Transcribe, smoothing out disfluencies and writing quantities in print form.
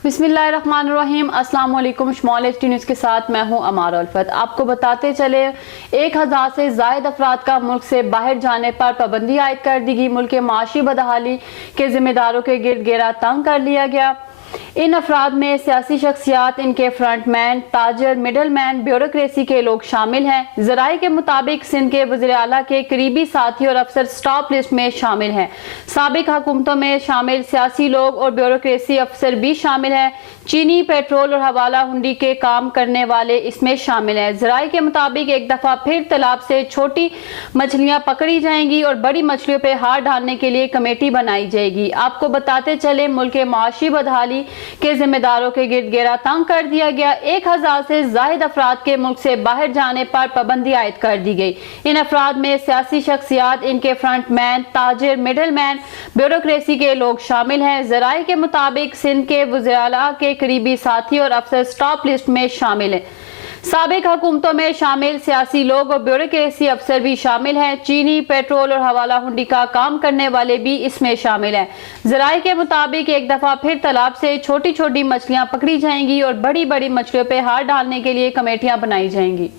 बिस्मिल्लाहिर्रहमानिर्रहीम। अस्सलाम वालेकुम। स्मॉल एचटी न्यूज़ के साथ मैं हूं अमार उल्फत। आपको बताते चले 1000 से ज़ायद अफराद का मुल्क से बाहर जाने पर पाबंदी आयद कर दी गई। मुल्क के माशी बदहाली के जिम्मेदारों के गिर्द घेरा तंग कर लिया गया। इन अफराद में सियासी शख्सियात, इनके फ्रंटमैन, ताजर, मिडल मैन, ब्यूरोक्रेसी के लोग शामिल हैं। जराये के मुताबिक सिंध के वज़ीर आला के करीबी साथी और अफसर स्टॉप लिस्ट में शामिल हैं। साबिक हुकूमतों में शामिल सियासी लोग और ब्यूरोक्रेसी अफसर भी शामिल हैं। चीनी, पेट्रोल और हवाला हुंडी के काम करने वाले इसमें शामिल हैं। जराये के मुताबिक एक दफा फिर तालाब से छोटी मछलियां पकड़ी जाएंगी और बड़ी मछलियों पर हाथ डालने के लिए कमेटी बनाई जाएगी। आपको बताते चले मुल्क के माशी बदहाली के जिम्मेदारों के गिर्द घेरा तंग कर दिया गया। 1000 से जायद अफराद के मुल्क से बाहर जाने पर पाबंदी आयद कर दी गई। इन अफराद में सियासी शख्सियात, इनके फ्रंटमैन, ताजिर, मिडल मैन, ब्यूरोक्रेसी के लोग शामिल हैं। जराये के मुताबिक सिंध के वज़ीर आला के करीबी साथी और अफसर स्टॉप लिस्ट में शामिल हैं। साबिक हुकूमतों में शामिल सियासी लोग और ब्यूरोक्रेसी अफसर भी शामिल हैं। चीनी, पेट्रोल और हवाला हुंडी का काम करने वाले भी इसमें शामिल हैं। जराये के मुताबिक एक दफा फिर तालाब से छोटी छोटी मछलियां पकड़ी जाएंगी और बड़ी बड़ी मछलियों पर हाथ डालने के लिए कमेटियां बनाई जाएंगी।